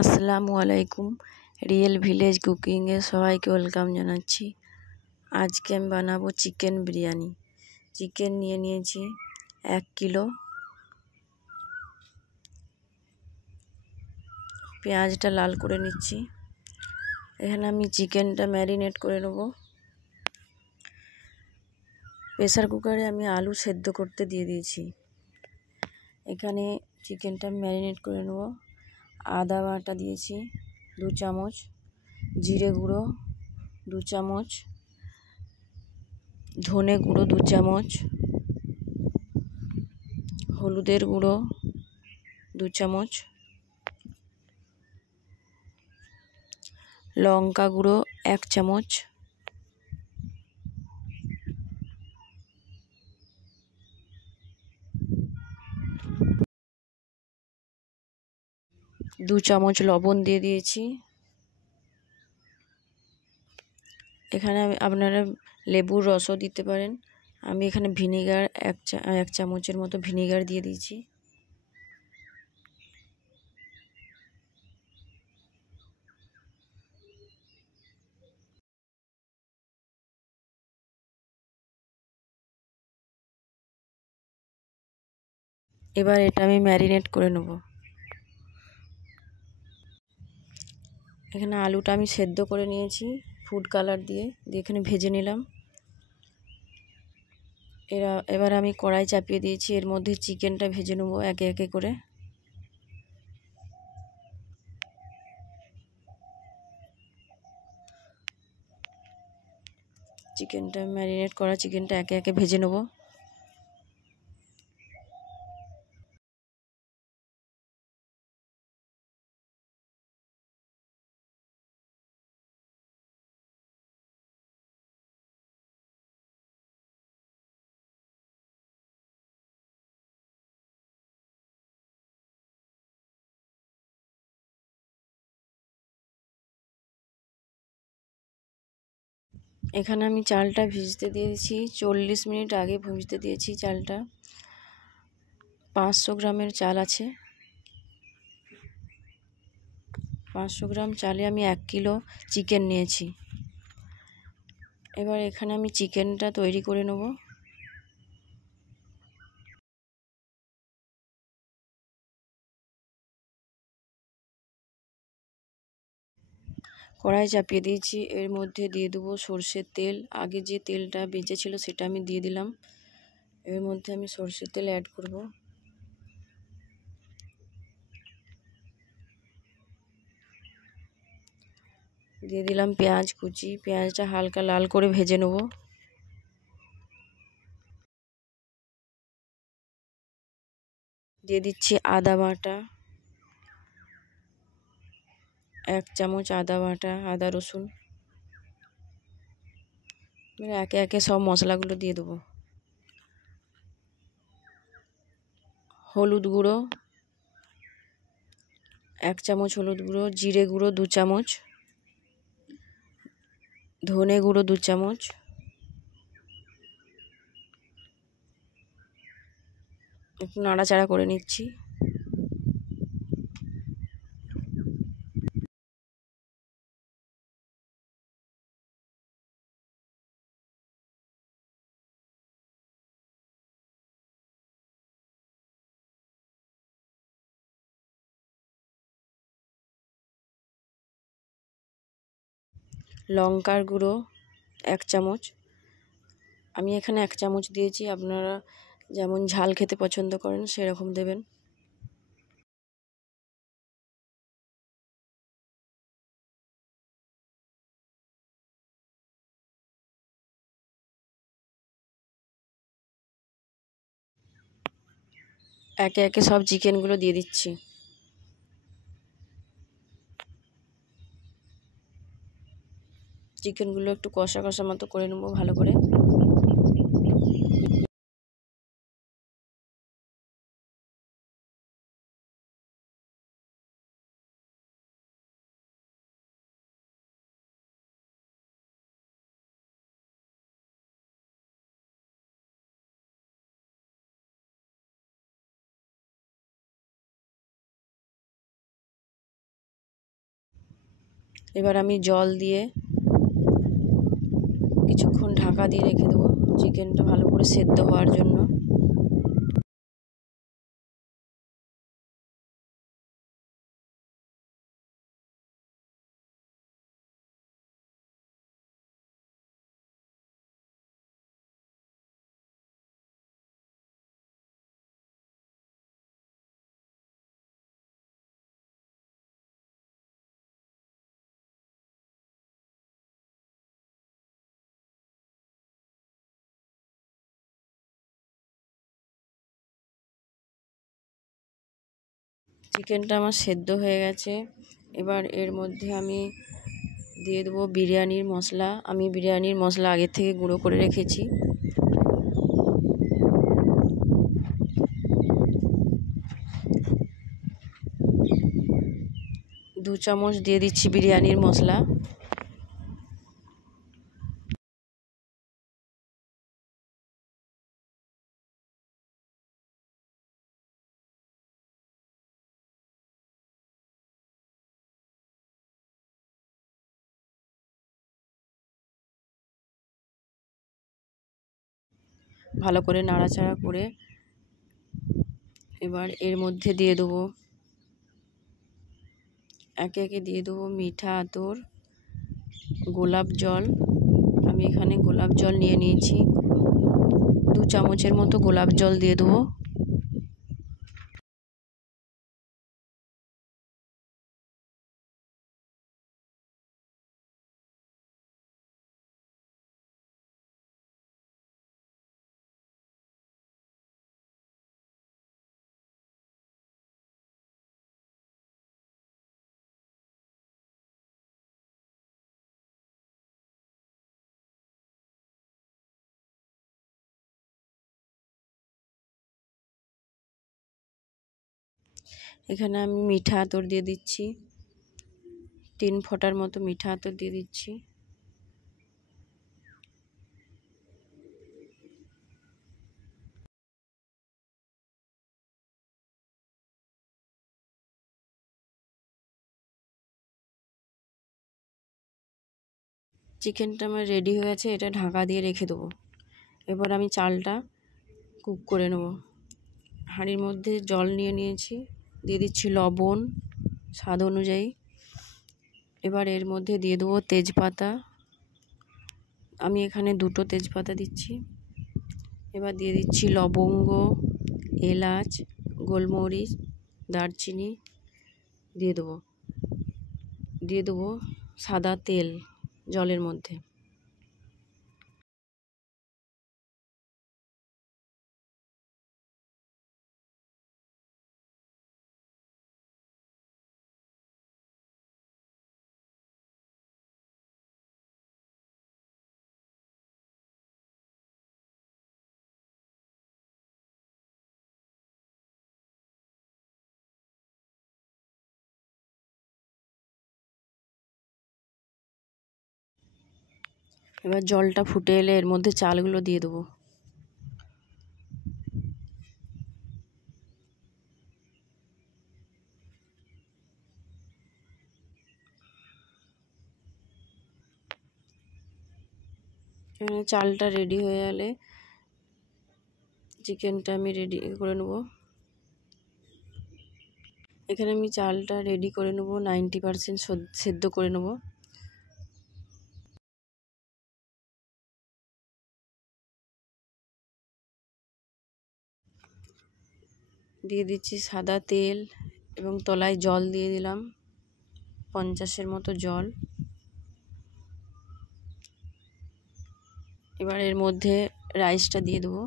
আসসালামু আলাইকুম। Real village কুকিংয়ে সবাইকে ওয়েলকাম জানাচ্ছি। আজকে আমি বানাবো চিকেন বিরিয়ানি। চিকেন নিয়ে নিয়েছি 1 কিলো। পেঁয়াজটা লাল করে নিচ্ছি। এখানে আমি চিকেনটা ম্যারিনেট করে নেব। প্রেসার কুকারে আমি আলু সেদ্ধ করতে দিয়ে দিয়েছি। এখানে চিকেনটা ম্যারিনেট করে নেব। আদা বাটা দিয়েছি 2 চামচ, জিরে গুঁড়ো 2 চামচ, ধনে গুঁড়ো 2 চামচ, হলুদের গুঁড়ো 2 চামচ, লঙ্কা গুঁড়ো 1 চামচ, দু চামচ লবণ দিয়ে দিয়েছি। এখানে আপনারা লেবুর রসও দিতে পারেন। আমি এখানে ভিনেগার 1 চামচের মতো ভিনেগার দিয়ে দিয়েছি। এবার এটা আমি ম্যারিনেট করে নেব। এখানে আলুটা আমি সেদ্ধ করে নিয়েছি ফুড কালার দিয়ে এখানে ভেজে নিলাম। এবার আমি কড়াই চাপিয়ে দিয়েছি, এর মধ্যে চিকেনটা ভেজে নেব একে একে করে। চিকেনটা ম্যারিনেট করা চিকেনটা একে একে ভেজে নেব। এখানে আমি চালটা ভিজতে দিয়েছি 40 মিনিট আগে ভিজতে দিয়েছি চালটা। 500 গ্রামের চাল আছে। 500 গ্রাম চালে আমি 1 কিলো চিকেন নিয়েছি। এবার এখানে আমি চিকেনটা তৈরি করে নেব। কড়াই চাপিয়ে দিয়েছি, এর মধ্যে দিয়ে দেবো সর্ষের তেল। আগে যে তেলটা বেঁচে ছিল সেটা আমি দিয়ে দিলাম। এর মধ্যে আমি সর্ষের তেল অ্যাড করব। দিয়ে দিলাম পেঁয়াজ কুচি। পেঁয়াজটা হালকা লাল করে ভেজে নেব। দিয়ে দিচ্ছি আদা বাটা 1 চামচ, আদা বাটা, আদা রসুন। একে একে সব মশলাগুলো দিয়ে দেবো। হলুদ গুঁড়ো 1 চামচ, হলুদ গুঁড়ো, জিরে গুঁড়ো 2 চামচ, ধনে গুঁড়ো 2 চামচ, একটু নাড়াচাড়া করে নিচ্ছি। লঙ্কার গুঁড়ো 1 চামচ। আমি এখানে 1 চামচ দিয়েছি, আপনারা যেমন ঝাল খেতে পছন্দ করেন সেরকম দেবেন। একে একে সব চিকেনগুলো দিয়ে দিচ্ছি। চিকেনগুলো একটু কষা কষা মতো করে নেবো ভালো করে। এবার আমি জল দিয়ে কিছুক্ষণ ঢাকা দিয়ে রেখে দেবো চিকেনটা ভালো করে সেদ্ধ হওয়ার জন্য। চিকেনটা আমার সেদ্ধ হয়ে গেছে। এবার এর মধ্যে আমি দিয়ে দেবো বিরিয়ানির মশলা। আমি বিরিয়ানির মশলা আগের থেকে গুঁড়ো করে রেখেছি। দু চামচ দিয়ে দিচ্ছি বিরিয়ানির মশলা। ভালো করে নাড়াচাড়া করে এবার এর মধ্যে দিয়ে দেবো একে একে দিয়ে দেবো মিঠা আতর, গোলাপ জল। আমি এখানে গোলাপ জল নিয়ে নিয়েছি, 2 চামচের মতো গোলাপ জল দিয়ে দেবো। এখানে আমি মিঠা আতর দিয়ে দিচ্ছি, 3 ফোঁটার মতো মিঠা আতর দিয়ে দিচ্ছি। চিকেনটা আমার রেডি হয়ে গেছে, এটা ঢাকা দিয়ে রেখে দেবো। এবার আমি চালটা কুক করে নেব। হাঁড়ির মধ্যে জল নিয়ে নিয়েছি, দিয়ে দিচ্ছি লবণ স্বাদ অনুযায়ী। এবার এর মধ্যে দিয়ে দেবো তেজপাতা, আমি এখানে 2টো তেজপাতা দিচ্ছি। এবার দিয়ে দিচ্ছি লবঙ্গ, এলাচ, গোলমরিচ, দারচিনি দিয়ে দেবো সাদা তেল জলের মধ্যে। এবার জলটা ফুটে এলে এর মধ্যে চালগুলো দিয়ে দেবো। এখানে চালটা রেডি হয়ে গেলে চিকেনটা আমি রেডি করে নেব। এখানে আমি চালটা রেডি করে নেব, 90% সেদ্ধ করে নেব। দিয়ে দিচ্ছি সাদা তেল এবং তলায় জল দিয়ে দিলাম 50-এর মতো জল। এবার এর মধ্যে রাইসটা দিয়ে দেবো।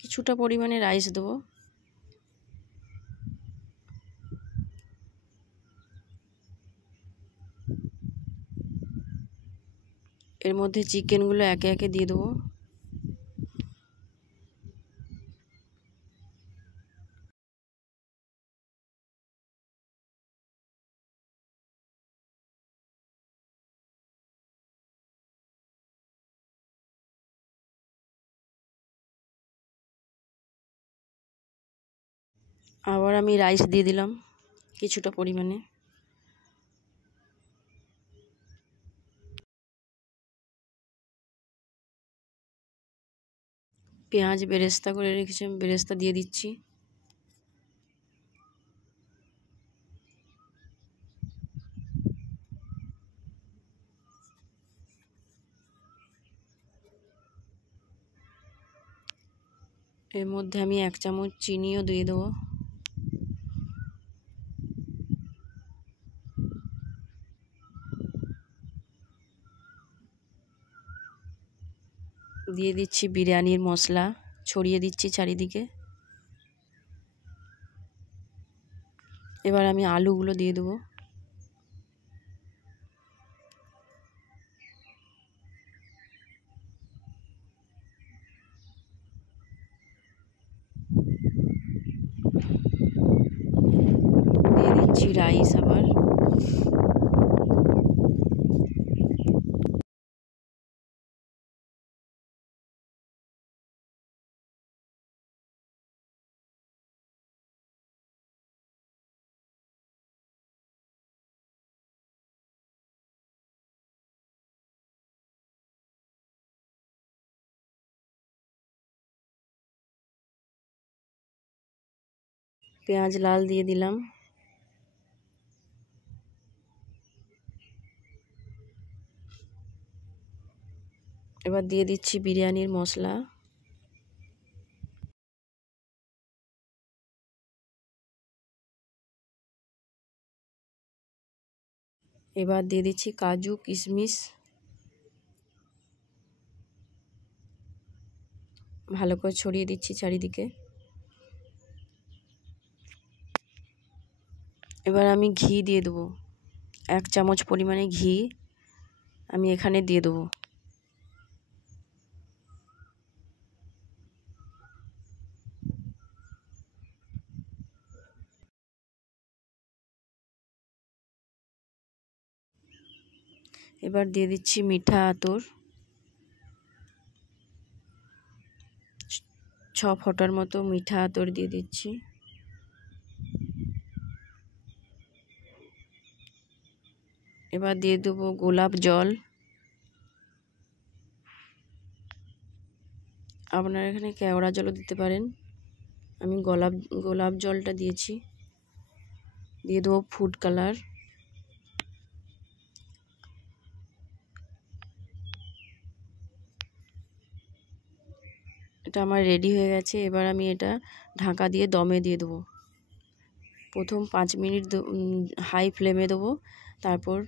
কিছুটা পরিমাণে রাইস দেবো। এর মধ্যে চিকেনগুলো একে একে দিয়ে দেবো। আবার আমি রাইস দিয়ে দিলাম কিছুটা পরিমাণে। পেঁয়াজ বেরেস্তা করে রেখেছি, বেরেস্তা দিয়ে দিচ্ছি। এর মধ্যে আমি 1 চামচ চিনিও দিয়ে দেবো। দিয়ে দিচ্ছি বিরিয়ানির মশলা, ছড়িয়ে দিচ্ছি চারিদিকে। এবার আমি আলুগুলো দিয়ে দেবো। দিয়ে দিচ্ছি রাইস আবার। পেঁয়াজ লাল দিয়ে দিলাম। এবার দিয়ে দিচ্ছি বিরিয়ানির মশলা। এবার দিয়ে দিচ্ছি কাজু কিশমিশ। ভালো করে ছড়িয়ে দিচ্ছি চারিদিকে। এবার আমি ঘি দিয়ে দেবো, 1 চামচ পরিমাণে ঘি আমি এখানে দিয়ে দেবো। এবার দিয়ে দিচ্ছি মিঠা আতর, 6 ফোঁটার মতো মিঠা আতর দিয়ে দিচ্ছি। এবার দিয়ে দেবো গোলাপ জল। আপনারা এখানে কেওড়া জলও দিতে পারেন, আমি গোলাপ জলটা দিয়েছি। দিয়ে দেবো ফুড কালার। এটা আমার রেডি হয়ে গেছে। এবার আমি এটা ঢাকা দিয়ে দমে দিয়ে দেবো। প্রথম 5 মিনিট হাই ফ্লেমে দেবো, তারপর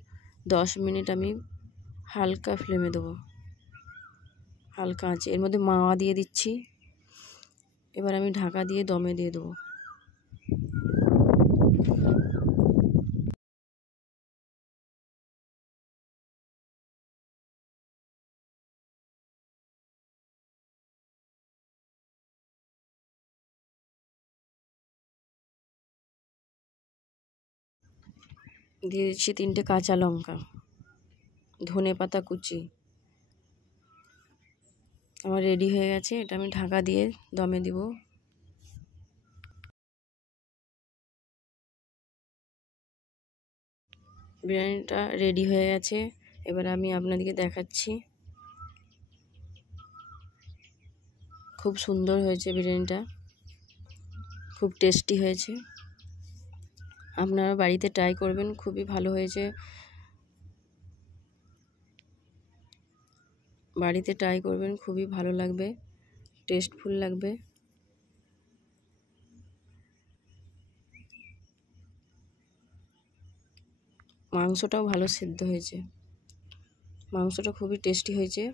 10 মিনিট আমি হালকা ফ্লেমে দেবো, হালকা আঁচে। এর মধ্যে মাওয়া দিয়ে দিচ্ছি। এবার আমি ঢাকা দিয়ে দমে দিয়ে দেবো। দিয়ে দিচ্ছি 3টে কাঁচা লঙ্কা, ধনেপাতা কুচি। আমার রেডি হয়ে গেছে। এটা আমি ঢাকা দিয়ে দমে দিব। বিরিয়ানিটা রেডি হয়ে গেছে। এবার আমি আপনাদেরকে দেখাচ্ছি। খুব সুন্দর হয়েছে বিরিয়ানিটা, খুব টেস্টি হয়েছে। আপনারা বাড়িতে ট্রাই করবেন, খুবই ভালো হয়েছে। বাড়িতে ট্রাই করবেন, খুবই ভালো লাগবে, টেস্টফুল লাগবে। মাংসটাও ভালো সেদ্ধ হয়েছে, মাংসটা খুবই টেস্টি হয়েছে।